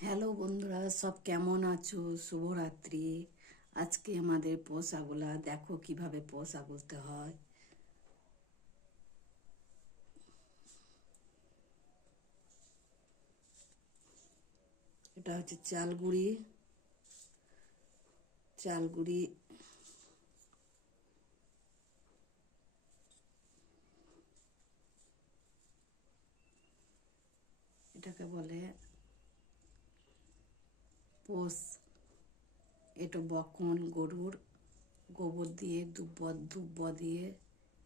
Hello বন্ধুরা, সব কেমন আছো? শুভরাত্রি। আজকে আমাদের পোষাগুলা দেখো কিভাবে পোষা করতে হয়। এটা হচ্ছে চালগুড়ি। চালগুড়ি এটাকে বলে পোষ। এটা বকন গরুর গোবর দিয়ে দুব্ব দিয়ে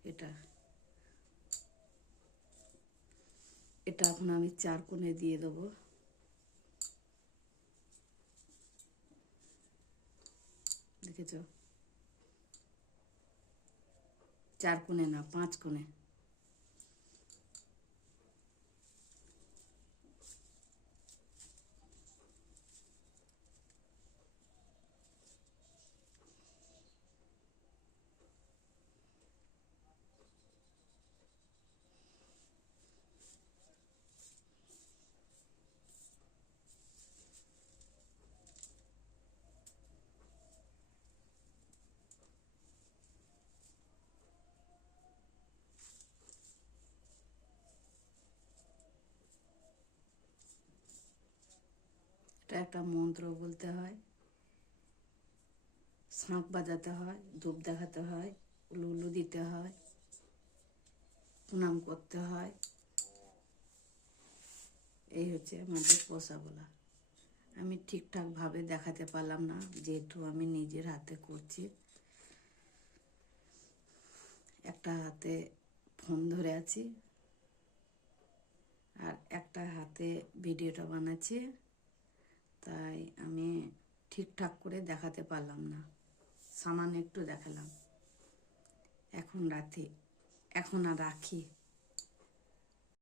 এটা এটা এখন আমি চার কোণে দিয়ে দেবো। দেখেছো? চার কোণে না, 5 কোণে। এটা একটা মন্ত্র বলতে হয়, শাঁখ বাজাতে হয়, ধূপ দেখাতে হয়, উলু উলু দিতে হয়, প্রণাম করতে হয়। এই হচ্ছে আমাদের পোষাগুলা। আমি ঠিকঠাকভাবে দেখাতে পারলাম না, যেহেতু আমি নিজের হাতে করছি। একটা হাতে ফোন ধরে আছি আর একটা হাতে ভিডিওটা বানাচ্ছি, তাই আমি ঠিকঠাক করে দেখাতে পারলাম না, সামান্য একটু দেখালাম। এখন আর রাখি।